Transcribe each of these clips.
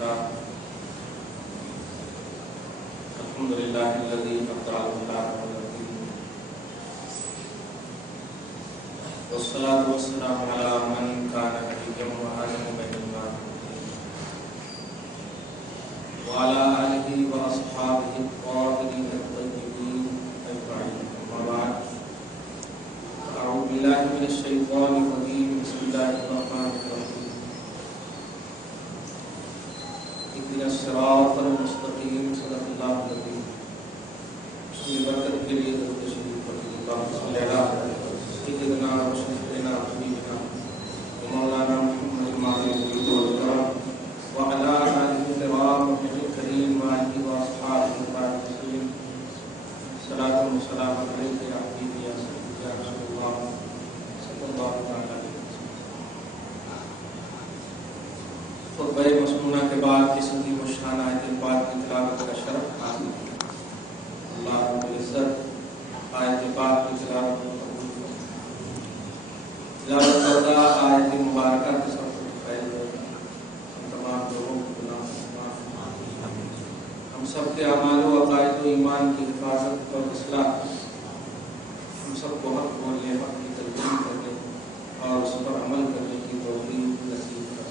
لله الحمد لله الذي قدر الهدى والدين والصلاة والسلام على من كان نبيا وآدم بين النار وعلى آله وأصحابه الطاهرين الطيبين أجمعين أما بعد أعوذ بالله من الشيطان الرجيم بسم الله الرحمن الرحيم اهدنا الصراط المستقيم صدق الله العظيم بسم برکت کے لیے درود شریف پڑھیے اللهم صل على سيدنا وشفيعنا وحبيبنا ومولانا محمد وعلى آله الكرام الكريم وعلى وأصحابه وسلم صلاة وسلام عليك يا حبيبي يا سيدي يا رسول الله صلى الله عليه وسلم. خطبہ مسنونہ کے بعد اس عظیم الشان آیت پاک کی تلاوت کا شرف حاصل کیا. اللہ رب العزت آیت پاک کی تلاوت کردہ آیت مبارکہ کے سب سے فیض ہم تمام لوگوں کو گناہ ہم سب کے اعمال و عقائد و ایمان کی حفاظت اور اصلاح ہم سب کو حق بولنے حق کی تلقین کرنے اور اس پر عمل کرنے کی توفیق نصیب کرے.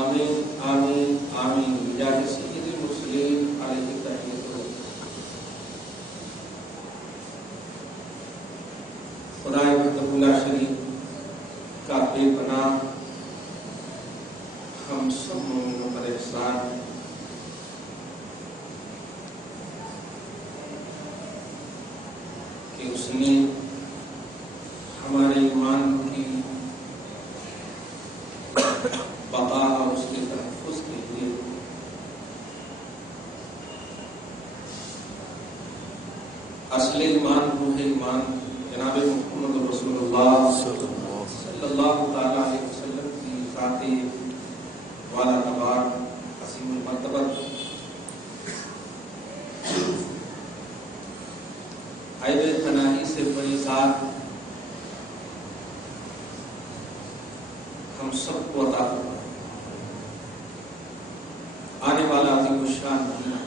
آمین آمین آمین بجاہ سید المرسلین علیہ التحیۃ. خدائے وحدہ لا شریک کا بے پناہ ہم سب مومنوں پر احسان کہ اس نے ہمارے ایمان کی بقا اور اس کے تحفظ کے لیے اصل ایمان روح ایمان جناب محمد رسول اللہ صلی اللہ تعالی علیہ وسلم کی ذات والا تبار عظیم المرتبہ عیب پناہی سے بڑی ذات ہم سب کو عطا فرمائے. آنے والا عظیم الشان مہینہ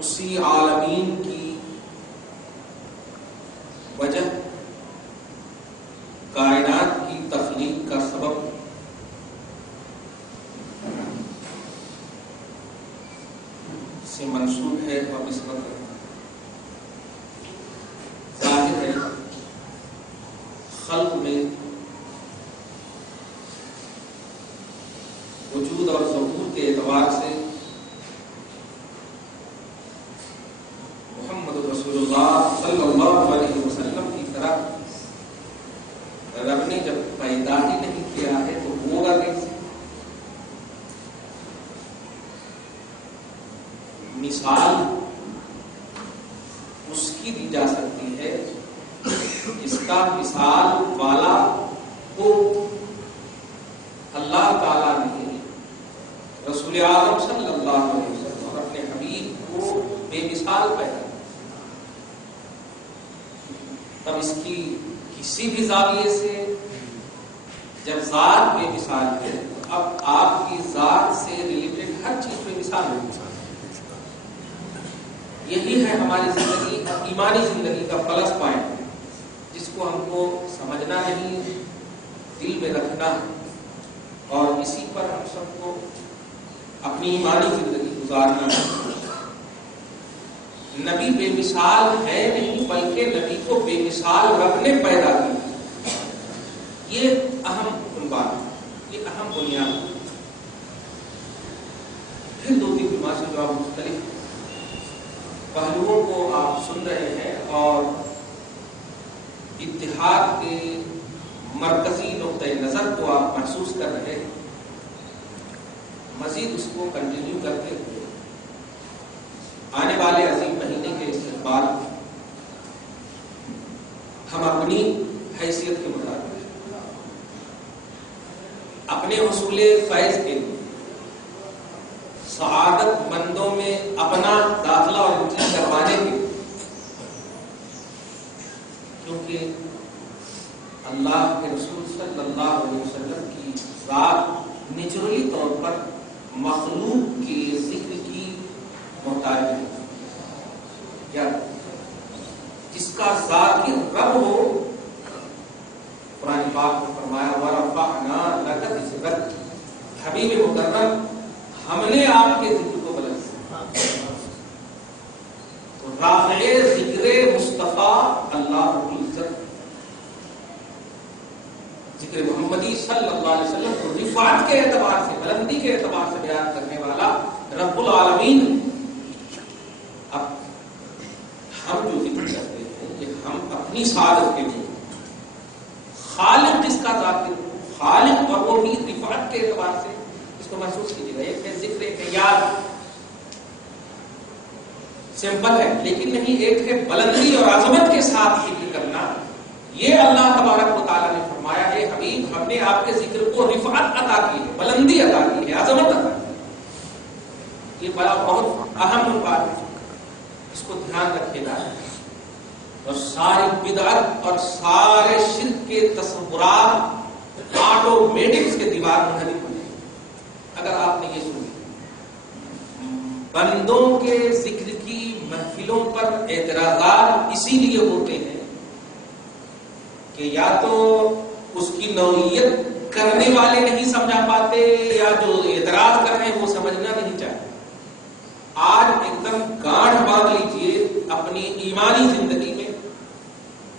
اسی عالمین کی وجہ کائنات کی تخلیق کا سبب سے منسوب ہے اور نسبت ہے. ظاہر ہے خلق میں وجود اور ظہور کے اعتبار سے محمد رسول اللہ صلی اللہ علیہ وسلم کی طرح رب نے جب پیدا ہی نہیں کیا ہے تو ہوگا کیسے؟ مثال اس کی دی جا سکتی ہے جس کا مثال والا ہو. اللہ تعالیٰ نے رسول اعظم صلی اللہ علیہ وسلم اور اپنے حبیب کو بے مثال پیدا. تب اس کی کسی بھی زاویے سے جب ذات بے مثال ہے تو اب آپ کی ذات سے ریلیٹڈ ہر چیز بے مثال ہے. یہی ہے ہماری زندگی ایمانی زندگی کا پلس پوائنٹ جس کو ہم کو سمجھنا نہیں دل میں رکھنا اور اسی پر ہم سب کو اپنی ایمانی زندگی گزارنا ہے. نبی بے مثال ہے نہیں بلکہ نبی کو بے مثال رب نے پیدا کیا. یہ اہم عنوان ہے, یہ اہم بنیاد ہے. پھر دو تین جمعہ سے جو آپ مختلف پہلوؤں کو آپ سن رہے ہیں اور اتحاد کے مرکزی نقطۂ نظر کو آپ محسوس کر رہے ہیں, مزید اس کو کنٹینیو کرتے ہوئے آنے والے عظیم مہینے کے استقبال ہم اپنی حیثیت کے مطابق اپنے حصول فیض کے لیے سعادت مندوں میں اپنا داخلہ اور انٹری کروانے کے، کیونکہ اللہ کے رسول صلی اللہ علیہ وسلم کی ذات نیچرلی طور پر مخلوق کے ذکر کی محتاج ہے، یا جس کا ذاکر رب ہو. قرآن پاک میں فرمایا وَرَفَعْنَا لَكَ ذِكْرَكَ، حبیب مکرم ہم نے آپ کے ذکر کو بلند کیا. تو رافع ذکر مصطفیٰ اللہ رب العزت، ذکر محمدی صلی اللہ علیہ وسلم کو رفعت کے اعتبار سے، بلندی کے اعتبار سے بیان کرنے والا رب العالمین. اب ہم جو ذکر کرتے ہیں کہ ہم اپنی سعادت کے لیے خالق جس کا ذاکر خالق، اور وہ بھی رفعت کے اعتبار سے اس کو محسوس کیجیے گا. ایک ہے ذکر، ایک ہے یاد، سمپل ہے، لیکن نہیں ایک ہے بلندی اور عظمت کے ساتھ ذکر کرنا. یہ اللہ تبارک و تعالیٰ نے فرمایا ہے حبیب ہم نے آپ کے ذکر کو رفعت عطا کی ہے، بلندی عطا کی ہے، عظمت عطا کی ہے. یہ بڑا بہت اہم بات ہے، اس کو دھیان رکھے گا. اور ساری بدعت اور سارے شرک کے تصورات آٹومیٹک اس کے دیوار منہدم ہو جائیں. اگر آپ نے یہ سنی بندوں کے ذکر کی محفلوں پر اعتراضات اسی لیے ہوتے ہیں کہ یا تو اس کی نوعیت کرنے والے نہیں سمجھا پاتے، یا جو اعتراض کر رہے ہیں وہ سمجھنا نہیں چاہتے. آج ایک دم گاڑھ باندھ لیجیے اپنی ایمانی زندگی میں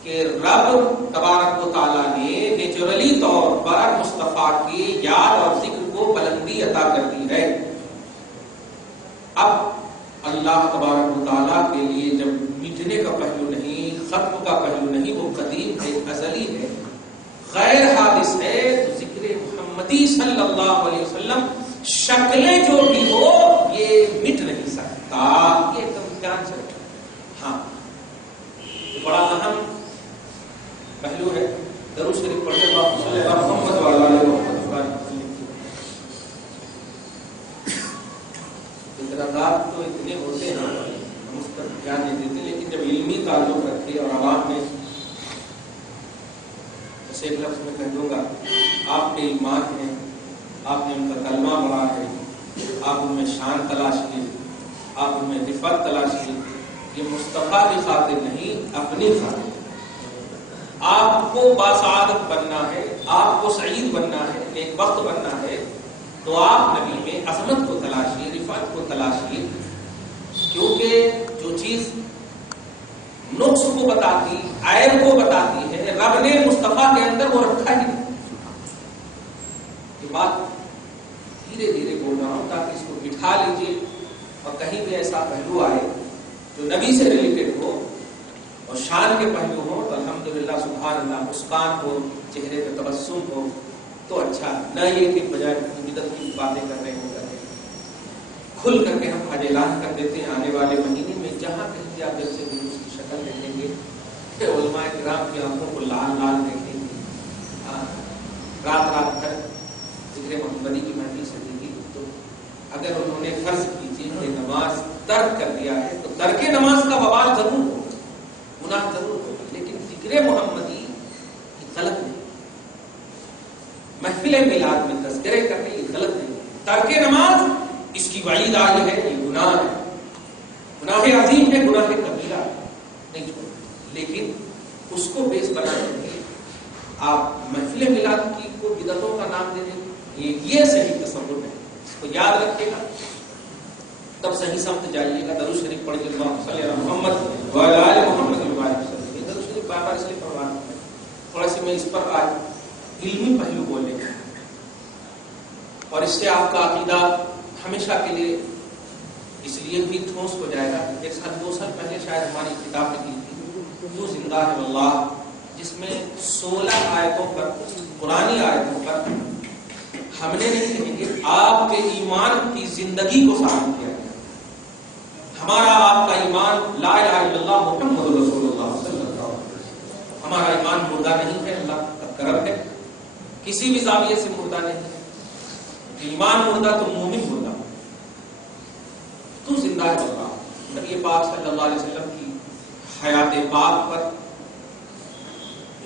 کہ رب تبارک و تعالیٰ نے نیچرلی طور پر مصطفیٰ کی یاد اور ذکر کو بلندی عطا کر دی ہے. اب اللہ تبارک و تعالیٰ کے لیے جب مٹنے کا پہلو نہیں، ختم کا پہلو نہیں، وہ قدیم ہے، ازلی ہے، غیر حادث ہے، تو ذکر محمدی صلی اللہ علیہ وسلم شکلیں جو بھی ہو یہ مٹ نہیں سکتا. یہ ایک دم دھیان سے رکھیں. ہاں بڑا اہم پہلو ہے. درود شریف پڑھنے کا محمد والا اعتراضات تو اتنے ہوتے ہیں ہم اس پر دھیان نہیں دیتے، لیکن جب علمی تعلق رکھے اور عوام میں ایک لفظ میں کہہ دوں گا آپ کے ایمان ہیں، آپ نے ان کا کلمہ پڑھا ہے، آپ ان میں شان تلاش کی، آپ ان میں رفعت تلاش کی. یہ مصطفیٰ کی خاطر نہیں، اپنی خاطر. آپ کو باسعادت بننا ہے، آپ کو سعید بننا ہے، ایک وقت بننا ہے، تو آپ نبی میں عظمت کو تلاشیے، رفعت کو تلاشیے. کیونکہ جو چیز نقص کو بتاتی، عیب کو بتاتی ہے، رب نے مصطفیٰ کے اندر وہ رکھا ہی نہیں. یہ بات دھیرے دھیرے بول رہا ہوں تاکہ اس کو بٹھا لیجیے، اور کہیں بھی ایسا پہلو آئے جو نبی سے ریلیٹڈ ہو اور شان کے پہلو ہو تو الحمدللہ سبحان اللہ مسکان ہو، چہرے پہ تبسم ہو تو اچھا. نہ یہ کہ بجائے بدعت کی باتیں کر رہے ہوں، کھل کر کے ہم آج اعلان کر دیتے ہیں آنے والے مہینے میں جہاں کہیں بھی آپ جیسے بھی اس کی شکل دیکھیں گے، علماء کرام کی آنکھوں کو لال لال دیکھیں گے، رات رات بھر ذکر محمدی کی محفل سے دیکھی. تو اگر انہوں نے فرض کیجیے کہ نماز ترک کر دیا ہے تو ترک نماز کا وبال ضرور ہو، گناہ ضرور ہوگا، لیکن ذکر محمدی غلط نہیں. محفل میلاد میں تذکرے کرنے یہ غلط نہیں. ترک نماز اس کی وعید آئی ہے، یہ گناہ ہے، گناہ عظیم ہے، گناہ کبیرہ نہیں چھوڑ. لیکن اس کو بیس بنا کر آپ محفل میلاد کی کو بدعتوں کا نام دے دیں، یہ صحیح تصور ہے. اس کو یاد رکھیے گا تب صحیح سمت جائیے گا. درود شریف پڑھ کے اللہم صلی علی محمد وعلی آل محمد وبارک وسلم. درود شریف بار بار اس لیے پڑھوانا ہے تھوڑا سی میں اس پر آج علمی پہلو بولنے کا، اور اس سے آپ کا عقیدہ ہمیشہ کے لیے اس لیے بھی ٹھوس ہو جائے گا. 1 سال پہلے شاید ہماری کتاب نکلی تھی جو زندہ ہے واللہ، جس میں 16 آیتوں پر، قرآنی آیتوں پر ہم نے نہیں کہیں گے آپ کے ایمان کی زندگی کو ثابت کیا گیا. ہمارا آپ کا ایمان لا الہ الا اللہ محمد رسول اللہ صلی اللہ علیہ وسلم. ہمارا ایمان مردہ نہیں ہے، اللہ کا کرم ہے، کسی بھی زاویے سے مردہ نہیں ہے. ایمان مردہ تو مومن مردہ تو زندہ ہے اللہ. نبی پاک صلی اللہ علیہ وسلم کی حیات پاک پر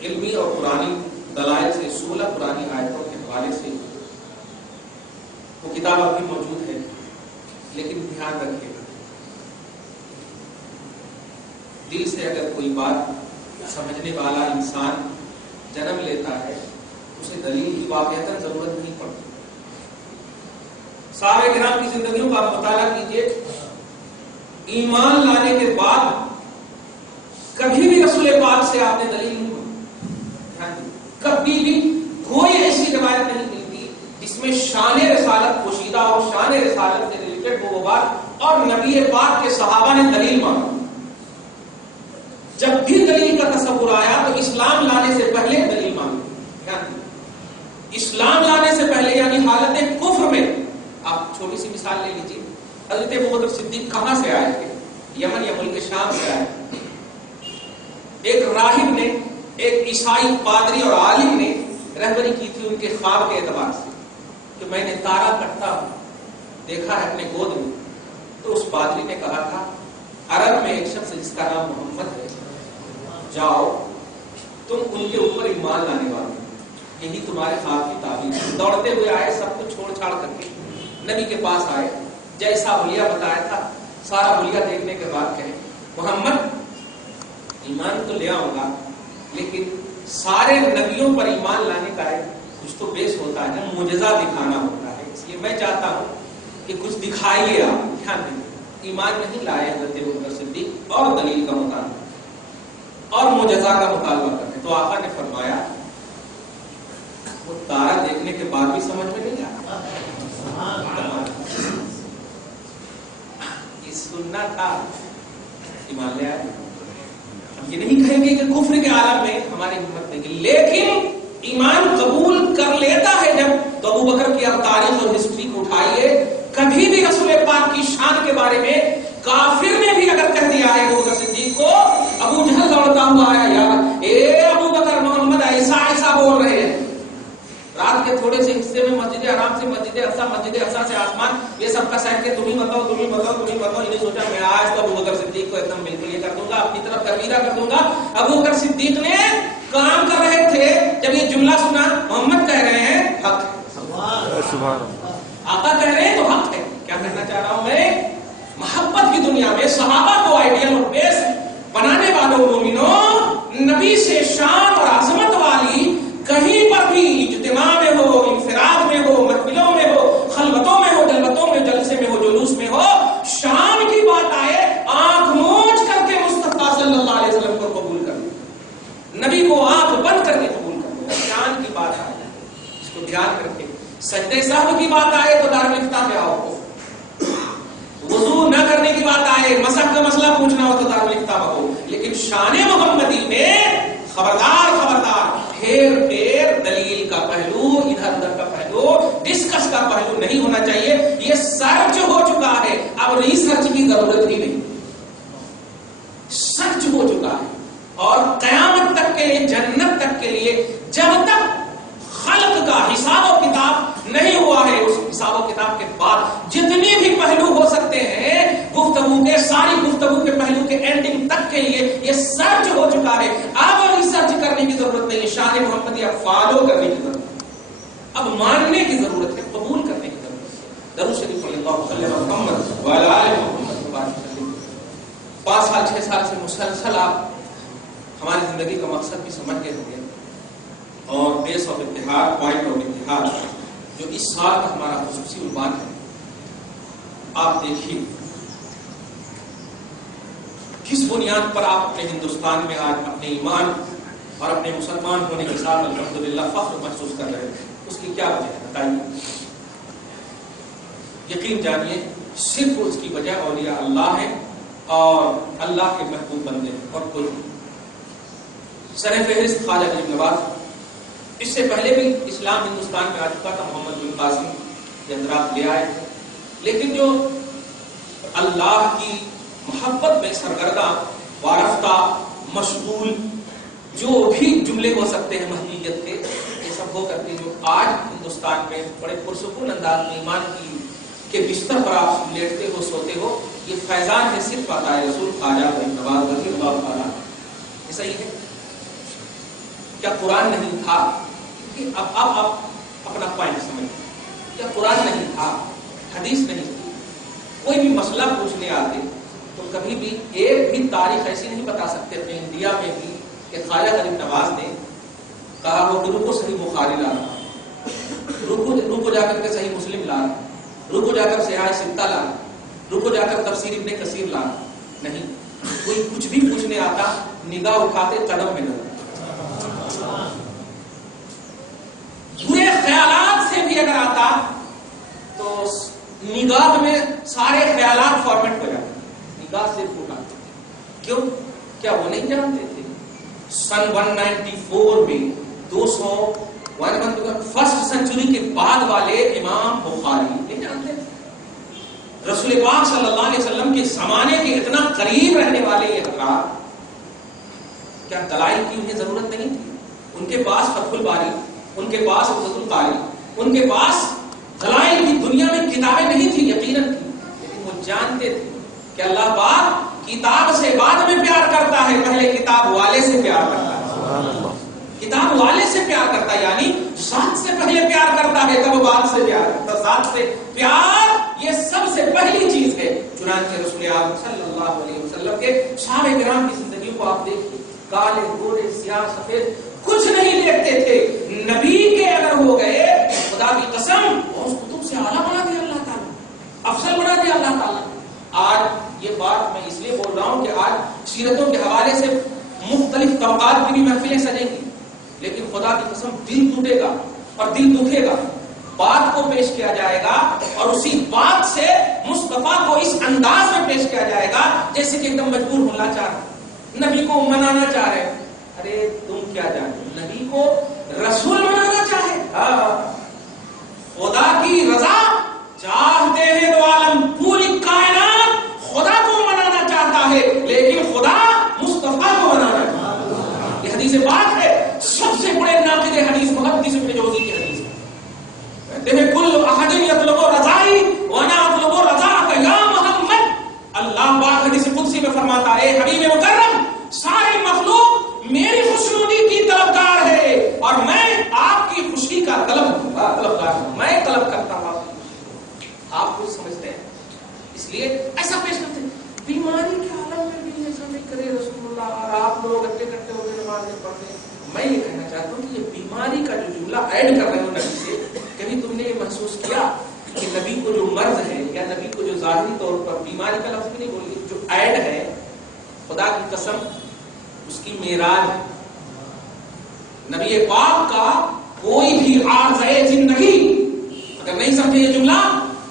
علمی اور قرآنی دلائل سے 16 پرانی آیتوں کے حوالے سے وہ کتاب ابھی موجود ہے، لیکن دھیان رکھیے گا دل سے اگر کوئی بات سمجھنے والا انسان جنم لیتا ہے اسے دلیل کی واقعتاً ضرورت نہیں پڑتی. صحابہ کرام کی زندگیوں کا آپ مطالعہ کیجیے، ایمان لانے کے بعد کبھی بھی رسول پاک سے آپ نے دلیل نہیں پڑھی. کبھی بھی کوئی ایسی روایت نہیں ملتی جس میں شان رسالت پوشیدہ اور شان رسالت سے ریلیٹڈ ہو وہ بات اور نبی پاک کے صحابہ نے دلیل مانگی. جب بھی دلیل کا تصور آیا تو اسلام لانے سے پہلے دلیل مانگی. اسلام لانے سے پہلے یعنی حالت کفر میں. آپ چھوٹی سی مثال لے لیجیے، حضرت ابوبکر صدیق کہاں سے آئے تھے؟ یمن یا ملک شام سے آئے. ایک راہب نے، ایک عیسائی پادری اور عالم نے رہبری کی تھی ان کے خواب کے اعتبار سے کہ میں نے تارا کٹتا دیکھا ہے اپنے گود میں. تو اس پادری نے کہا تھا عرب میں ایک شخص جس کا نام محمد ہے، جاؤ تم ان کے اوپر ایمان لانے والے، یہی تمہارے خواب کی تعبیر ہے. دوڑتے ہوئے آئے، سب کچھ چھوڑ چھاڑ کر کے نبی کے پاس آئے. جیسا حلیہ بتایا تھا سارا حلیہ دیکھنے کے بعد کہے محمد ایمان تو لے آؤں گا لیکن سارے نبیوں پر ایمان لانے کا ہے کچھ تو بیس ہوتا ہے نا، معجزہ دکھانا ہوتا ہے. اس لیے میں چاہتا ہوں کہ کچھ دکھائیے آپ. دھیان دیں، ایمان نہیں لائے حضرت ابوبکر صدیق اور دلیل کا مطالبہ اور معجزہ کا مطالبہ کرتے. تو آقا نے فرمایا وہ تارا دیکھنے کے بعد بھی سمجھ میں نہیں آتا. یہ سننا تھا، ایمان لے آئے. ہم یہ نہیں کہیں گے کہ کفر کے عالم میں ہماری ہمت نہیں، لیکن ایمان قبول کر لیتا ہے جب. تو ابو بکر کی تاریخ اور ہسٹری کو اٹھائیے، کبھی بھی رسول پاک کی شان کے بارے میں کافر نے بھی اگر کہہ دیا ہے ابو بکر صدیق کو، ابو جہل دوڑتا ہوا آیا یار اے ابو بکر محمد ایسا ایسا بول رہے ہیں. رات کے تھوڑے سے حصے میں مسجد حرام سے مسجد اقصی سے آسمان، یہ سب کا سائن کے تم ہی بتاؤ. انہیں سوچا میں آج تو ابو بکر صدیق کو ایک دم بالکل یہ کر دوں گا، اپنی طرف تربیرہ کر دوں گا. ابو بکر صدیق نے کام کر رہے تھے، جب یہ جملہ سنا محمد کہہ رہے ہیں حق ہے، آقا کہہ رہے ہیں تو حق ہے. کیا کہنا چاہ رہا ہوں میں؟ محبت کی دنیا میں صحابہ کو آئیڈیل اور بیس بنانے والوں مومنوں، نبی سے شان اور عظمت والی کہیں پر بھی اجتماع میں ہو، انفراد میں ہو، محفلوں میں ہو، خلوتوں میں ہو، جلوتوں میں، جلسے میں ہو، جلوس میں ہو، شان کی بات آئے آنکھ موج کر کے مصطفیٰ صلی اللہ علیہ وسلم کو قبول کر لو، نبی کو آنکھ بند کر کے قبول کر لو. شان کی بات آئے اس کو دھیان کر کے. سجدے سہو کی بات آئے تو دارالفتہ پہ آؤ. وضو نہ کرنے کی بات آئے، مسح کا مسئلہ پوچھنا ہو تو دارالفتہ پہ ہو. لیکن شان محمدی میں خبردار پھیر پھیر دلیل کا پہلو، ادھر ادھر کا پہلو، ڈسکس کا پہلو نہیں ہونا چاہیے. یہ سرچ ہو چکا ہے، اب ریسرچ کی ضرورت ہی نہیں. سرچ ہو چکا ہے اور قیامت تک کے لیے، جنت تک کے لیے، جب تک خلق کا حساب و کتاب نہیں ہوا ہے، اس حساب و کتاب کے بعد جتنے بھی پہلو ہو سکتے ہیں گفتگو کے، ساری گفتگو کے پہلو کے اینڈنگ تک کے لیے یہ سرچ ہو چکا ہے. اب ریسرچ کرنے کی ضرورت نہیں ہے، شان محمدی اب فالو کرنے کی ضرورت ہے، اب ماننے کی ضرورت ہے، قبول کرنے کی ضرورت ہے. درود شریف پڑھیں اللہم صلی علی محمد وعلی آل محمد وبارک وسلم. 5 سال 6 سال سے مسلسل آپ ہماری زندگی کا مقصد بھی سمجھ گئے ہوں گے اور بیس آف اتحاد، پوائنٹ آف اتحاد جو اس سال کا ہمارا خصوصی عنوان ہے. آپ دیکھیے کس بنیاد پر آپ اپنے ہندوستان میں آج اپنے ایمان اور اپنے مسلمان ہونے کے ساتھ الحمدللہ فخر محسوس کر رہے ہیں. اس کی کیا وجہ ہے بتائیے؟ یقین جانیے صرف اس کی وجہ اولیاء اللہ ہے اور اللہ کے محبوب بندے ہیں اور کوئی نہیں. سر فہرست خواجہ غریب نواز، اس سے پہلے بھی اسلام ہندوستان میں آ چکا تھا، محمد بن قاسم کے حضرات لے آئے تھے. لیکن جو اللہ کی محبت میں سرگردہ، وارفتہ، مشغول، جو بھی جملے ہو سکتے ہیں محبیت کے، یہ سب ہو کر کے جو آج ہندوستان میں بڑے پرسکون انداز میں ایمان کی کے بستر پر آپ لیٹتے ہو، سوتے ہو، یہ فیضان ہے صرف عطائے رسول خواجہ غریب نواز رضی اللہ تعالیٰ. ایسا ہی ہے. کیا قرآن نہیں تھا؟ اب اپنا پوائنٹ سمجھ، کیا قرآن نہیں تھا، حدیث نہیں تھی، کوئی بھی مسئلہ پوچھنے آتے تو کبھی بھی ایک بھی تاریخ ایسی نہیں بتا سکتے اپنے انڈیا میں بھی کہ خواجہ غریب نواز نے کہا وہ رکو صحیح بخاری لا رہا، رکو جا کر کے صحیح مسلم لا رہا، رکو جا کر صحیح ستہ لا رہا، رکو جا کر تفسیر ابن کثیر لا رہا. نہیں، کوئی کچھ بھی پوچھنے آتا نگاہ اٹھاتے قدم میں نظر، برے خیالات سے بھی اگر آتا تو نگاہ میں سارے خیالات فارمیٹ ہو جاتے، نگاہ صرف اٹھاتے. کیوں؟ کیا وہ نہیں جانتے تھے سن 194 میں 200 فرسٹ سینچری کے بعد والے امام بخاری نہیں جانتے تھے؟ رسول پاک صلی اللہ علیہ وسلم کے زمانے کے اتنا قریب رہنے والے یہ حضرات، کیا دلائل کی انہیں ضرورت نہیں تھی؟ ان کے پاس فتح الباری، ان کے پاس عمدۃ القاری، ان کے پاس دلائل کی دنیا میں کتابیں نہیں تھی، یقیناً تھی، لیکن وہ جانتے تھے کہ اللہ پاک کتاب سے بعد میں پیار کرتا ہے، پہلے کتاب والے سے پیار کرتا ہے. کتاب والے سے پیار کرتا ہے، یعنی ذات سے پہلے پیار کرتا ہے تب بعد سے پیار کرتا. ذات سے پیار یہ سب سے پہلی چیز ہے. چنانچہ رسول اعظم صلی اللہ علیہ وسلم کے صحابہ کرام کی زندگی کو آپ دیکھیے، کالے گورے سیاہ سفید کچھ نہیں دیکھتے تھے. نبی کے اگر ہو گئے خدا کی قسم اس کتب سے اعلیٰ بنا دیا اللہ تعالیٰ، افضل بنا دیا اللہ تعالیٰ. آج یہ بات میں اس لیے بول رہا ہوں کہ آج سیرتوں کے حوالے سے مختلف طبقات کی بھی محفلیں سجیں گی، لیکن خدا کی قسم دل ٹوٹے گا اور دل دکھے گا. بات کو پیش کیا جائے گا اور اسی بات سے مصطفیٰ کو اس انداز میں پیش کیا جائے گا جیسے کہ ایک دم مجبور ہونا چاہ رہے، نبی کو منانا چاہ رہے. ارے تم کیا جانتے نبی کو رسول بنانا چاہے؟ خدا کی رضا چاہتے ہیں تو عالم پوری کائنات خدا کو منانا چاہتا ہے، لیکن خدا مصطفیٰ کو بنانا چاہتا ہے. یہ حدیث پاک ہے، سب سے بڑے ناقد حدیث محدث ابن جوزی کی حدیث ہے. کہتے ہیں کل احد یطلب رضائی وانا اطلب رضاک یا محمد. اللہ پاک حدیث قدسی میں فرماتا ہے، حبیب مکرم ساری مخلوق میری خوشنودی کی طلبگار ہے اور میں آپ کی خوشی کا طلبگار ہوں، میں طلب کرتا ہوں آپ کی خوشی. آپ کچھ سمجھتے ہیں، اس لیے ایسا پیش کرتے ہیں. بیماری کے عالم میں بھی ایسا نہیں کرے رسول اللہ، اور آپ لوگ اکٹھے کٹھے ہو گئے نماز نہیں پڑھتے. میں یہ کہنا چاہتا ہوں کہ یہ بیماری کا جو جملہ ایڈ کر رہے ہو نبی سے، کبھی تم نے یہ محسوس کیا کہ نبی کو جو مرض ہے یا نبی کو جو ظاہری طور پر بیماری کا لفظ بھی نہیں بولیے، جو ایڈ ہے خدا کی قسم اس کی معراج ہے. نبی پاک کا کوئی بھی عارضۂ زندگی اگر نہیں سمجھے یہ جملہ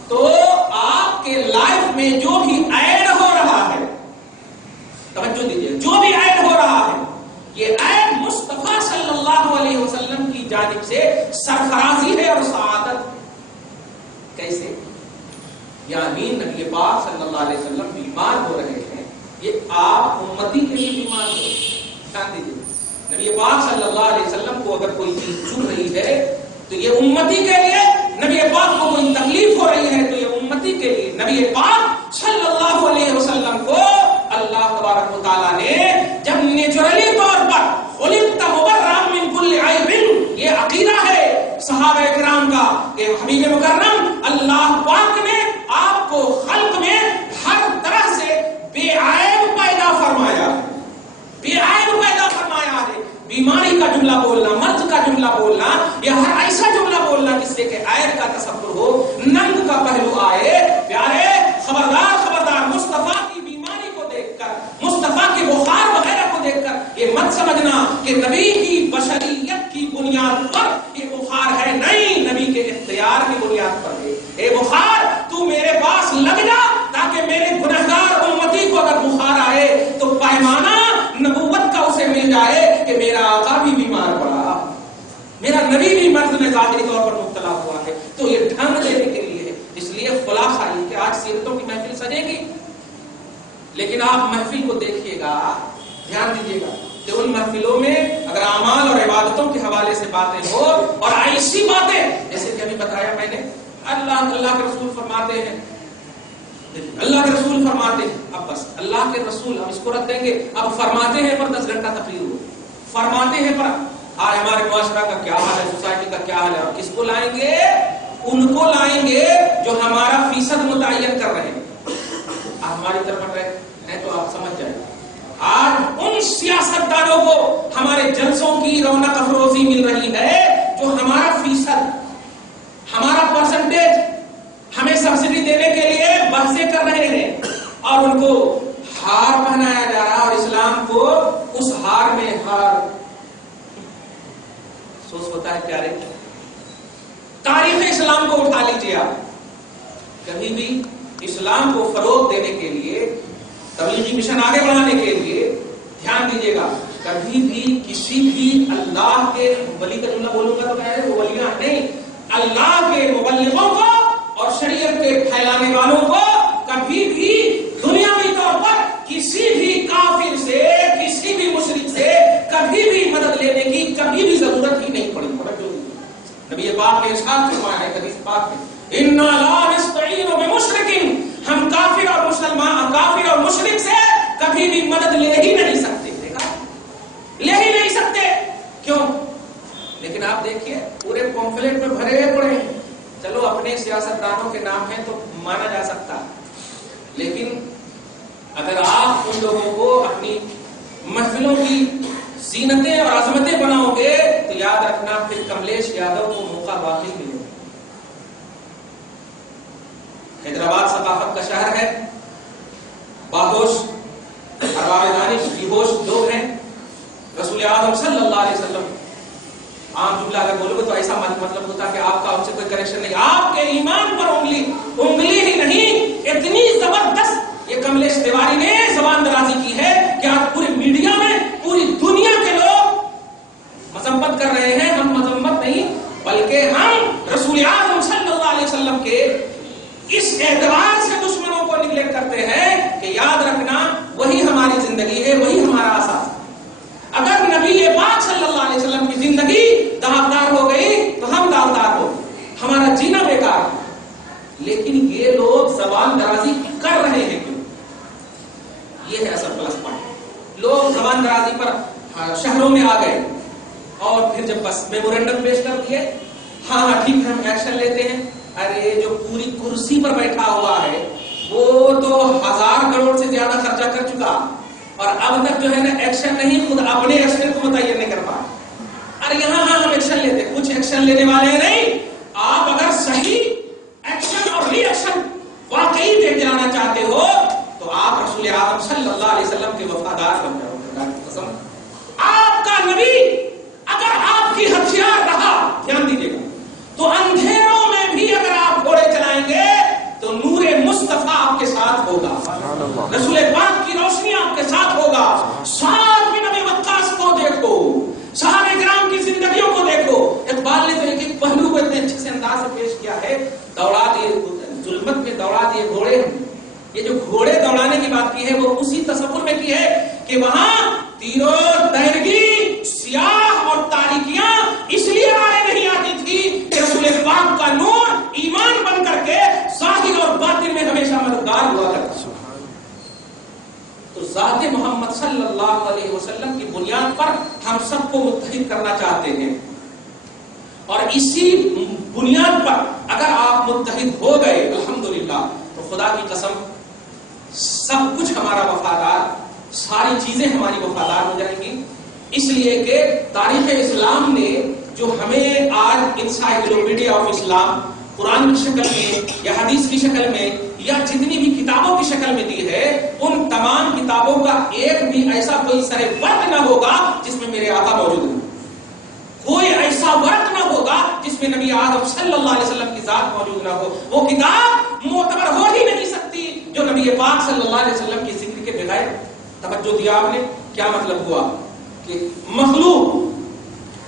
تو آپ کے لائف میں جو بھی ایڈ ہو رہا ہے، توجہ دیجیے، جو بھی ایڈ ہو رہا ہے یہ ایڈ مصطفیٰ صلی اللہ علیہ وسلم کی جانب سے سرفرازی ہے اور سعادت. کیسے؟ یعنی نبی پاک صلی اللہ علیہ وسلم بیمار ہو رہے ہیں، یہ آپ امتی کے لیے بیمار ہو. دھیان دیجیے، نبی پاک صلی اللہ علیہ وسلم کو اگر کوئی چیز چن رہی ہے تو یہ امتی کے لیے. نبی پاک کو کوئی تکلیف ہو رہی ہے تو یہ امتی کے لیے. نبی پاک صلی اللہ علیہ وسلم کو اللہ تبارک و تعالیٰ نے جب نیچرلی طور پر خلقت مبرأ من کل عیب، یہ عقیدہ ہے صحابہ کرام کا کہ حبیب مکرم اللہ پاک نے آپ کو خلق میں ہر طرح سے بے عیب پیدا فرمایا ہے، بے عیب پیدا فرمایا ہے. بیماری کا جملہ بولنا، مرض کا جملہ بولنا یا ہر ایسا جملہ بولنا جس سے کہ عیب کا تصور ہو، ننگ کا پہلو آئے. پیارے خبردار خبردار، مصطفیٰ کی بیماری کو دیکھ کر، مصطفیٰ کے بخار وغیرہ کو دیکھ کر یہ مت سمجھنا کہ نبی کی بشریت کی بنیاد پر یہ بخار ہے. نہیں، نبی کے اختیار کی بنیاد پر ہے. اے بخار تو میرے پاس لگ جا تاکہ میرے گنہگار امتی کو اگر بخار آئے تو پیمانہ نبوت کا اسے مل جائے کہ میرا آقا بھی بیمار پڑا، میرا نبی بھی مرض میں ظاہری طور پر مبتلا ہوا ہے. تو یہ ڈھنگ دینے کے لیے ہے. اس لیے خلاصہ یہ کہ آج سیرتوں کی محفل سجے گی، لیکن آپ محفل کو دیکھیے گا، دھیان دیجیے گا کہ ان محفلوں میں اگر اعمال اور عبادتوں کے حوالے سے باتیں ہو اور ایسی باتیں جیسے کہ ابھی بتایا میں نے، اللہ کے رسول فرماتے ہیں، اللہ کے رسول فرماتے ہیں، اب بس اللہ کے رسول ہم اس کو رکھ دیں گے. اب فرماتے ہیں پر 10 گھنٹہ تقریر ہو، فرماتے ہیں پر آج ہمارے معاشرہ کا کیا حال ہے، سوسائٹی کا کیا حال ہے، اور کس کو لائیں گے؟ ان کو لائیں گے جو ہمارا فیصد متعین کر رہے ہیں. آپ ہماری طرف ہٹ رہے ہیں تو آپ سمجھ جائیں. آج ان سیاستدانوں کو ہمارے جلسوں کی رونق افروزی مل رہی ہے جو ہمارا فیصد، ہمارا پرسنٹیج ہمیں سبسڈی دینے کے لیے بحثیں کر رہے ہیں، اور ان کو ہار پہنایا جا رہا ہے، اور اسلام کو اس ہار میں ہار. افسوس ہوتا ہے پیارے، تاریخ اسلام کو اٹھا لیجیے آپ. کبھی بھی اسلام کو فروغ دینے کے لیے، تبلیغی مشن آگے بڑھانے کے لیے دھیان دیجیے گا، کبھی بھی کسی بھی اللہ کے ولی کا جملہ بولوں گا تو کہہ رہے وہ ولیاں نہیں، اللہ کے مبلغوں کو اور شریعت کے پھیلانے والوں کو کبھی بھی دنیاوی طور پر کسی بھی کافر سے، کسی بھی مشرک سے کبھی بھی مدد لینے کی کبھی بھی ضرورت ہی نہیں پڑی. نبی پاک نے ارشاد فرمایا ہے حدیث پاک میں، اِنَّا لَا نَسْتَعِينُ بِمُشْرِكٍ، ہم کافر اور مسلمان، کافر اور مشرک سے کبھی بھی مدد لے ہی نہیں سکتے. دیکھا، لے ہی نہیں سکتے. کیوں؟ لیکن آپ دیکھیے پورے پمفلیٹ میں بھرے پڑے ہیں. چلو اپنے سیاستدانوں کے نام ہیں تو مانا جا سکتا، لیکن اگر آپ ان لوگوں کو اپنی محفلوں کی زینتیں اور عظمتیں بناؤ گے تو یاد رکھنا پھر کملیش یادو کو موقع واقعی ملے گا. حیدرآباد ثقافت کا شہر ہے، باہوش، ارباب دانش، بیہوش لوگ ہیں. رسول اعظم صلی اللہ علیہ وسلم عام جملہ اگر بولو گے تو ایسا مطلب ہوتا کہ آپ کا ان سے کوئی کنیکشن نہیں. آپ کے ایمان پر انگلی ہی نہیں، اتنی زبردست یہ کملیش تیواری نے زبان درازی کی ہے کہ آج پورے میڈیا میں پوری دنیا کے لوگ مذمت کر رہے ہیں. ہم مذمت نہیں بلکہ ہم رسول اعظم صلی اللہ علیہ وسلم کے اس اعتبار سے دشمنوں کو نگلیکٹ کرتے ہیں کہ یاد رکھنا وہی ہماری زندگی ہے، وہی ہمارا اساس ہے. اگر نبی پاک صلی اللہ علیہ وسلم کی زندگی داغدار ہو گئی تو ہم داغدار ہو، ہمارا جینا بیکار ہے. لیکن یہ لوگ زبان درازی کر رہے ہیں کیوں؟ یہ ہے اصل پلس پوائنٹ. لوگ زبان درازی پر شہروں میں آ گئے اور پھر جب بس میمورینڈم پیش کر دیے، ہاں ٹھیک ہے ہم ایکشن لیتے ہیں. ارے جو پوری کرسی پر بیٹھا ہوا ہے وہ تو 1000 کروڑ سے زیادہ خرچہ کر چکا، اور اب تک جو ہے نا ایکشن نہیں، خود اپنے ایکشن کو متعین نہیں کر پائے. ارے یہاں ہم ایکشن لیتے، کچھ ایکشن لینے والے نہیں. آپ اگر صحیح ایکشن اور ری ایکشن واقعی دے دلانا چاہتے ہو تو آپ رسول اعظم صلی اللہ علیہ وسلم کے وفادار بن جاؤ. قسم، آپ کا نبی اگر آپ کی ہتھیار رہا، دھیان دیجیے گا، تو اندھیروں میں بھی اگر آپ گھوڑے چلائیں گے تو نور مصطفیٰ آپ کے ساتھ ہوگا، رسول پاک کی روشنی آپ کے ساتھ ہوگا. ساتھ بھی نبی وقاص کو دیکھو، صحابہ کرام کی زندگیوں کو دیکھو. اقبال نے تو ایک ایک پہلو کو اتنے اچھے سے انداز سے پیش کیا ہے. دوڑا دیے ظلمت میں، دوڑا دیے گھوڑے. یہ جو گھوڑے دوڑانے کی بات کی ہے وہ اسی تصور میں کی ہے کہ وہاں تیرو تیرگی، سیاہ اور تاریکیاں اس لیے آئے نہیں آتی تھی کہ رسول پاک کا نور ایمان بن کر کے ظاہر اور باطن میں ہمیشہ مددگار ہوا کرتا. تو ذات محمد صلی اللہ علیہ وسلم کی بنیاد پر ہم سب کو متحد کرنا چاہتے ہیں، اور اسی بنیاد پر اگر آپ متحد ہو گئے الحمدللہ تو خدا کی قسم سب کچھ ہمارا وفادار، ساری چیزیں ہماری وفادار ہو جائیں گی. اس لیے کہ تاریخ اسلام نے جو ہمیں آج انسائکلوپیڈیا آف اسلام قرآن کی شکل میں یا حدیث کی شکل میں یا جتنی بھی کتابوں کی شکل میں دی ہے، ان تمام کتابوں کا ایک بھی ایسا کوئی سر ورق نہ ہوگا جس میں میرے آقا موجود ہیں. کوئی ایسا ورق نہ ہوگا جس میں نبی اعظم صلی اللہ علیہ وسلم کی ذات موجود نہ ہو. وہ کتاب معتبر ہو ہی نہیں سکتی جو نبی پاک صلی اللہ علیہ وسلم کی ذکر کے بغیر. توجہ دیا آپ نے؟ کیا مطلب ہوا کہ مخلوق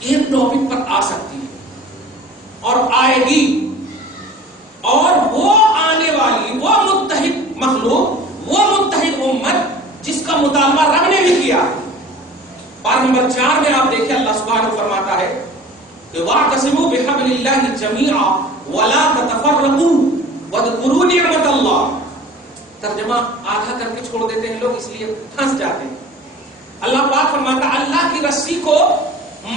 ایک ٹاپک پر آ سکتی ہے اور آئے گی، اور وہ آنے والی وہ متحد مخلوق، وہ متحد امت جس کا مطالبہ رب نے بھی کیا. پارہ نمبر 4 میں آپ دیکھیں اللہ سبحانہ فرماتا ہے کہ وَاعْتَصِمُوا بِحَبْلِ اللَّهِ جَمِيعًا وَلَا تَتَفَرَّقُوا وَاذْكُرُوا نِعْمَةَ اللَّهِ. ترجمہ آدھا کر کے چھوڑ دیتے ہیں لوگ، اس لیے پھنس جاتے ہیں. اللہ پاک فرماتا ہے اللہ کی رسی کو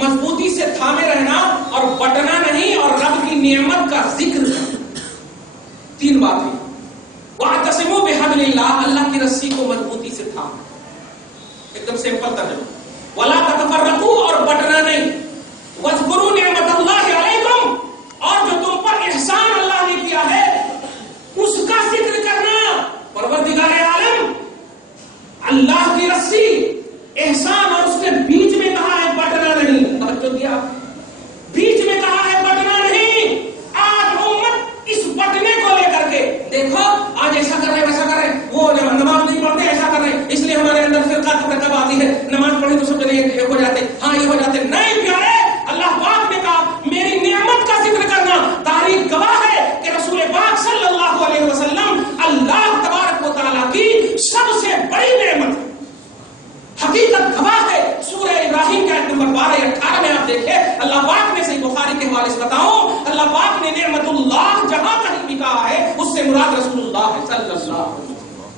مضبوطی سے تھامے رہنا اور بٹنا نہیں اور رب کی نعمت کا ذکر کرنا. 3 باتیں. واعتصموا بحبل اللہ، اللہ کی رسی کو مضبوطی سے تھام. ایک دم سمپل ترجمہ. ولا تتفرقوا، اور بٹنا نہیں. واذکروا نعمت اللہ علیکم، اور جو تم پر احسان اللہ نے کیا ہے اس کا ذکر کرنا. پروردگار عالم، اللہ کی رسی، احسان، اور اس کے بیچ میں کہا ہے بٹنا نہیں. توجہ دیا، بیچ میں کہا ہے بٹنا نہیں. آج امت اس بٹنے کو لے کر کے دیکھو، آج ایسا کر رہے ویسا کر رہے، وہ نماز نہیں پڑھتے ایسا کر رہے، اس لیے ہمارے اندر فرقہ تفرقہ آتی ہے. نماز پڑھے تو سب جنے ایک ہو جاتے، ہاں یہ ہو جاتے. نہیں پیارے، اللہ پاک نے کہا میری نعمت کا ذکر کرنا. تاریخ گواہ ہے کہ رسول پاک صلی اللہ علیہ وسلم اللہ تبارک و تعالیٰ کی سب سے بڑی نعمت. حقیقت گواہ ہے. سورہ ابراہیم کا آیت نمبر 12-18 میں آپ دیکھیں، اللہ پاک نے، صحیح بخاری کے حوالے سے بتاؤں، اللہ پاک نے نعمت اللہ جہاں کہیں بھی کہا ہے اس سے مراد رسول اللہ ہے صلی اللہ علیہ وسلم.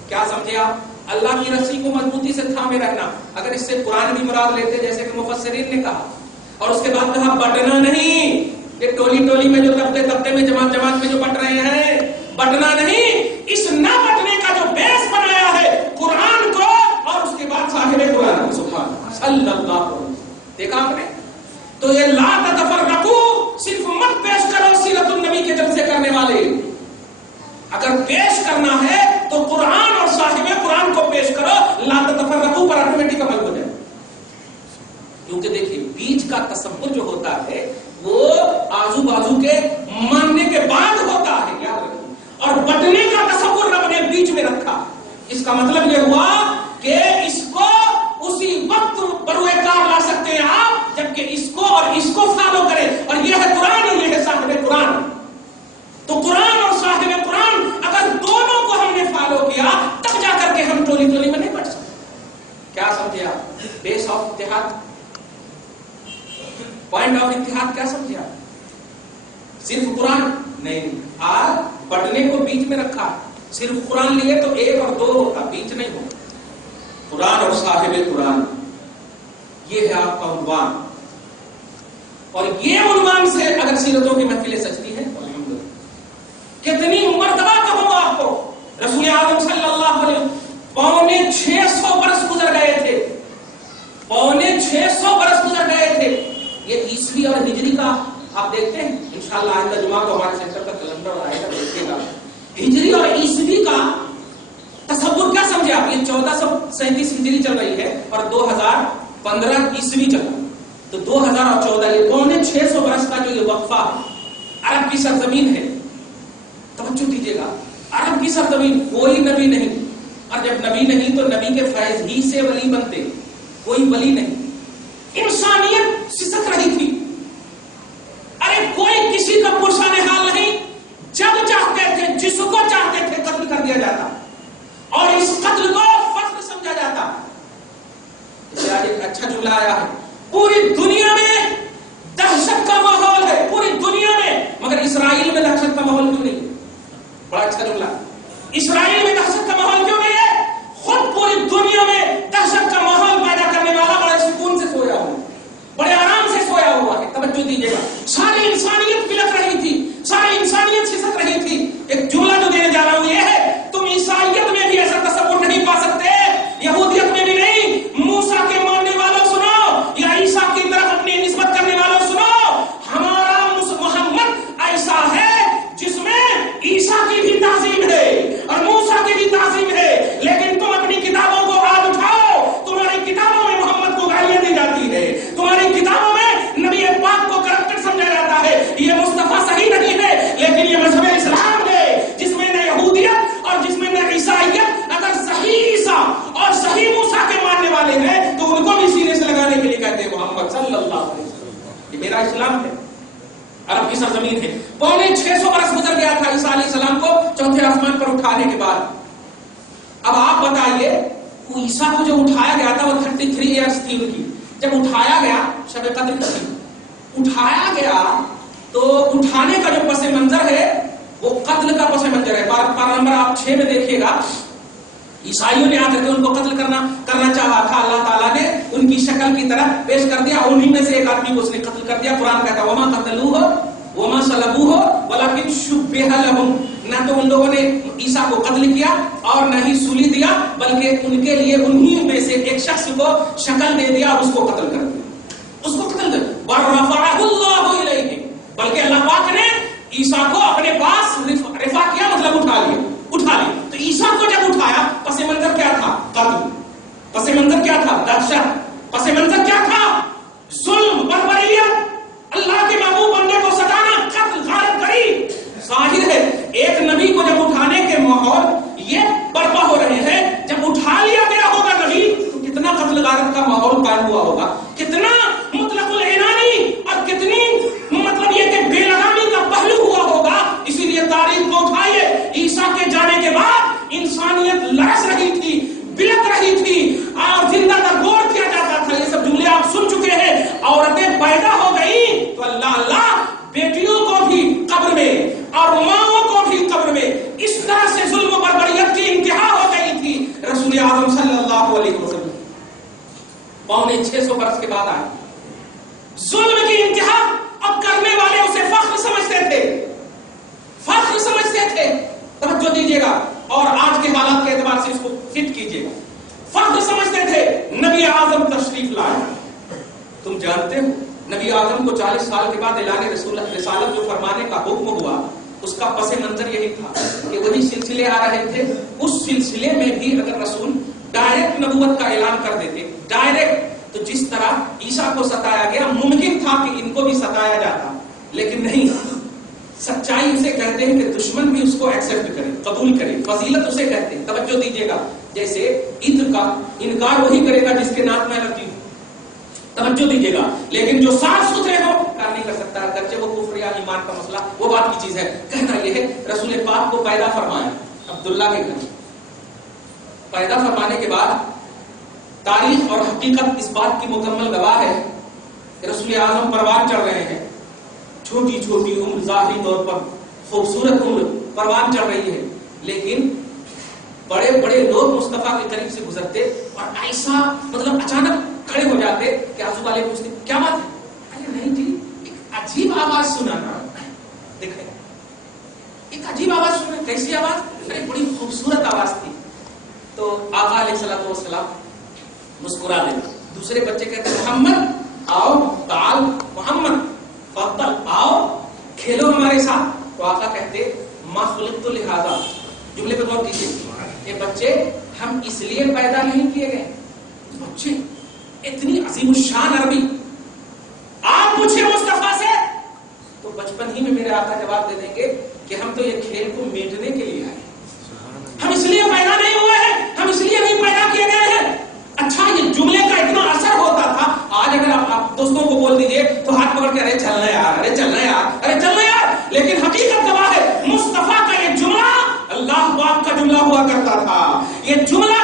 کیا سمجھے آپ؟ اللہ کی رسی کو مضبوطی سے تھامے رہنا. اگر اس سے قرآن بھی مراد لیتے جیسے کہ مفسرین نے کہا، اور اس کے بعد کہا بٹنا نہیں. یہ ٹولی میں جو طبقے میں جماعت میں جو بٹ رہے ہیں، بٹنا نہیں. اس نہ بٹنے کا جو بیس بنایا ہے قرآن کو، اور اس کے بعد صاحب قرآن کو، سبحان صلی اللہ علیہ وسلم. دیکھا آپ نے؟ تو یہ لا تتفرقوا صرف مت پیش کرو سیرت النبی کے جلسے کرنے والے. اگر پیش کرنا ہے تو قرآن اور صاحب قرآن کو پیش کرو. لا تتفرقوا پر آٹومیٹک عمل ہو جائے. کیونکہ دیکھیے بیچ کا تصور جو ہوتا ہے وہ آزو بازو کے ماننے کے بعد ہوتا ہے، یاد رکھیں. اور بٹنے کا تصور رب نے بیچ میں رکھا. اس کا مطلب یہ ہوا کہ اس کو اسی وقت بروئے کار لا سکتے ہیں آپ جبکہ اس کو اور اس کو فالو کریں. اور یہ ہے قرآن اور یہ ہے صاحب قرآن. تو قرآن اور صاحب قرآن اگر دونوں کو ہم نے فالو کیا تب جا کر کے ہم ٹولی میں نہیں بٹ سکتے. کیا سمجھے آپ؟ بیس آف اتحاد، پوائنٹ آف اتحاد کیا سمجھے آپ؟ صرف قرآن نہیں. آج بٹنے کو بیچ میں رکھا. صرف قرآن لیے تو 1 اور 2 ہوتا، بیچ نہیں ہوتا. قرآن اور صاحب قرآن، یہ ہے آپ کا عنوان. اور یہ عنوان سے اگر سیرتوں کی محفلیں سجتی ہیں الحمدللہ. کتنی مرتبہ کہوں آپ کو، رسول اعظم صلی اللہ علیہ وسلم 650 برس گزر گئے تھے. 650 برس گزر گئے تھے. یہ عیسوی اور ہجری کا آپ دیکھتے ہیں، انشاءاللہ آئندہ جمعہ کو ہمارے سینٹر کا کیلنڈر آئے گا، دیکھیے گا. ہجری اور عیسوی کا تصور کیا سمجھے آپ؟ یہ 1437 ہجری چل رہی ہے اور 2015 عیسوی چل رہا ہے. تو 2014 یہ 650 برس کا جو یہ وقفہ عرب کی سرزمین ہے. توجہ دیجیے گا، عرب کی سرزمین، کوئی نبی نہیں. اور جب نبی نہیں تو نبی کے فیض ہی سے ولی بنتے. کوئی ولی نہیں. انسانیت سسک رہی تھی. ارے کوئی کسی کا پرسان حال نہیں. جب چاہتے تھے، جس کو چاہتے تھے قتل کر دیا جاتا اور اس قتل کو فخر سمجھا جاتا. اس سے آج ایک اچھا جملہ آیا ہے، پوری دنیا میں دہشت کا ماحول ہے، پوری دنیا میں، مگر اسرائیل میں دہشت کا ماحول کیوں نہیں؟ بڑا اچھا جملہ. اسرائیل میں دہشت کا ماحول کیوں نہیں ہے؟ خود پوری دنیا میں دہشت کا ماحول پیدا کرنے والا بڑے سکون سے سویا ہوا، بڑے آرام سے سویا ہوا ہے. توجہ دیجیے گا، ساری انسانیت بلک رہی تھی، ساری انسانیت سسک رہی تھی. ایک جملہ جو دینے جا رہا ہوں یہ ہے، تم عیسائیت میں بھی ایسا تصور نہیں پا سکتے، یہودیت میں بھی نہیں. موسیٰ کے ماننے والوں سنو، یا عیسیٰ کی طرف اپنی نسبت کرنے والوں سنو، ہمارا محمد ایسا ہے جس میں عیسیٰ کی بھی تعظیم ہے اور موسیٰ کی بھی تعظیم ہے. لیکن تم اپنی کتابوں کو آج اٹھاؤ، تمہاری کتابوں میں محمد کو گالیاں دی جاتی ہے، تمہاری کتابوں میں نبی پاک کو کرپٹڈ سمجھا جاتا ہے. یہ مصطفیٰ صحیح نہیں ہے، لیکن یہ مذہب اسلام ہے جس میں نہ یہودیت اور جس میں نہ عیسائیت. اگر صحیح عیسیٰ اور صحیح موسیٰ کے ماننے والے ہیں تو ان کو بھی سینے سے لگانے کے لیے کہتے ہیں محمد صلی اللہ علیہ وسلم. یہ میرا اسلام ہے، عرب کی سرزمین ہے. 650 برس گزر گیا تھا عیسیٰ علیہ السلام کو چوتھے آسمان پر اٹھانے کے بعد. اب آپ بتائیے، وہ عیسیٰ کو جو اٹھایا گیا تھا وہ 33 ایئرس تھی ان کی. جب اٹھایا گیا، شب قدر کی اٹھایا گیا، تو اٹھانے کا جو پس منظر ہے وہ قتل کا پس منظر ہے. پارہ نمبر آپ 6 میں دیکھیے گا، عیسائیوں نے آ کر کے ان کو قتل کرنا چاہا تھا، اللہ تعالیٰ نے ان کی شکل کی طرح پیش کر دیا، انہی میں سے ایک آدمی کو اس نے قتل کر دیا۔ قرآن کہتا ہے وما قتلوہ وما صلبوہ ولکن شبہ لہم، نہ تو ان لوگوں نے عیسیٰ کو قتل کیا اور نہ ہی سولی دیا، بلکہ ان کے لیے انہی میں سے ایک شخص کو شکل دے دیا اور اس کو قتل کر دیا، اس کو قتل کر دیا۔ ورفعہ اللہ الیہ، بلکہ اللہ پاک نے عیسیٰ کو اپنے پاس رفع کیا، مطلب اٹھا لیا۔ تو عیسیٰ کو جب اٹھایا پس منظر کیا تھا؟ قتل۔ پس منظر کیا تھا؟ دہشت۔ پس منظر کیا تھا؟ ظلم، بربریت، اللہ کے محبوب بندے کو ستانا، قتل، غارت گری۔ ظاہر ہے ایک نبی کو جب اٹھانے کے ماحول یہ برپا ہو رہے ہیں، جب اٹھا لیا گیا ہوگا نبی تو کتنا قتل غارت کا ماحول قائم ہوا ہوگا، کتنا مطلق العنانی اور کتنی مطلب یہ کہ بے لگامی کا پہلو ہوا ہوگا۔ اسی لیے تاریخ کو اٹھائیے، عیسیٰ کے جانے کے بعد انسانیت لرز رہی تھی، بلک رہی تھی اور زندہ درگور کیا جاتا تھا۔ یہ سب جملے آپ سن چکے ہیں۔ عورتیں پیدا ہو گئی تو اللہ بیٹیوں کو بھی قبر میں اور ماؤں کو بھی قبر میں، اس طرح سے ظلم و بربریت کی انتہا ہو گئی تھی۔ رسول اعظم صلی اللہ علیہ وسلم 650 برس کے بعد آئے، ظلم کی انتہا، اب کرنے والے اسے فخر سمجھتے تھے، فخر سمجھتے تھے۔ توجہ دیجیے گا اور آج کے حالات کے اعتبار سے اس کو فٹ کیجیے گا۔ فخر سمجھتے تھے، نبی اعظم تشریف لائے۔ تم جانتے ہو نبی اعظم کو 40 سال کے بعد اعلان رسالت جو فرمانے کا حکم ہوا، اس کا پس منظر یہی تھا کہ وہی سلسلے آ رہے تھے، اس سلسلے میں بھی اگر رسول ڈائریکٹ نبوت کا اعلان کر دیتے، ڈائریکٹ، تو جس طرح عیسیٰ کو ستایا گیا ممکن تھا کہ ان کو بھی ستایا جاتا، لیکن نہیں۔ سچائی اسے کہتے ہیں کہ دشمن بھی اس کو ایکسپٹ کرے، قبول کرے، فضیلت اسے کہتے ہیں۔ توجہ دیجیے گا، جیسے عطر کا انکار وہی کرے گا جس کے ناک میں لگتی ہو، توجہ دیجیے گا، لیکن جو صاف ستھرے ہو انکار نہیں کر سکتا، اگرچہ وہ کفر یا ایمان کا مسئلہ وہ بات کی چیز ہے۔ کہنا یہ ہے رسول پاک کو پیدا فرمایا عبداللہ کے گھر، پیدا فرمانے کے بعد تاریخ اور حقیقت اس بات کی مکمل گواہ ہے کہ رسول اعظم پروان چڑھ رہے ہیں، چھوٹی چھوٹی عمر، ظاہری طور پر خوبصورت عمر، پروان چڑھ رہی ہے، لیکن بڑے بڑے لوگ مصطفیٰ کے قریب سے گزرتے اور ایسا مطلب اچانک کھڑے ہو جاتے کہ آزو والے پوچھتے کیا بات ہے؟ ارے نہیں جی، ایک عجیب آواز سنا نا، دیکھیں ایک عجیب آواز سنا۔ کیسی آواز؟ ارے بڑی خوبصورت آواز تھی۔ تو آقا علیہ الصلوۃ والسلام مسکرا دے۔ دوسرے بچے کہتے محمد آؤ، تعال محمد فضل آؤ کھیلو ہمارے ساتھ۔ تو آقا کہتے ما خلقت لہذا، جملے پہ غور کیجیے، کہ بچے ہم اس لیے پیدا نہیں کیے گئے۔ بچے اتنی عظیم الشان عربی، آپ پوچھیں مصطفیٰ سے تو بچپن ہی میں میرے آقا جواب دے دیں گے کہ ہم تو یہ کھیل کو میٹنے کے لیے آئے، ہم اس لیے پیدا نہیں ہوئے ہیں، ہم اس لیے نہیں پیدا کیے گئے ہیں۔ اچھا یہ جملے کا اتنا اثر ہوتا تھا، آج اگر آپ دوستوں کو بول دیجئے تو ہاتھ پکڑ کے ارے چلنا یار، ارے چلنا یار، ارے چلنا یار، لیکن حقیقت گواہ ہے مصطفیٰ کا یہ جملہ اللہ پاک کا جملہ ہوا کرتا تھا۔ یہ جملہ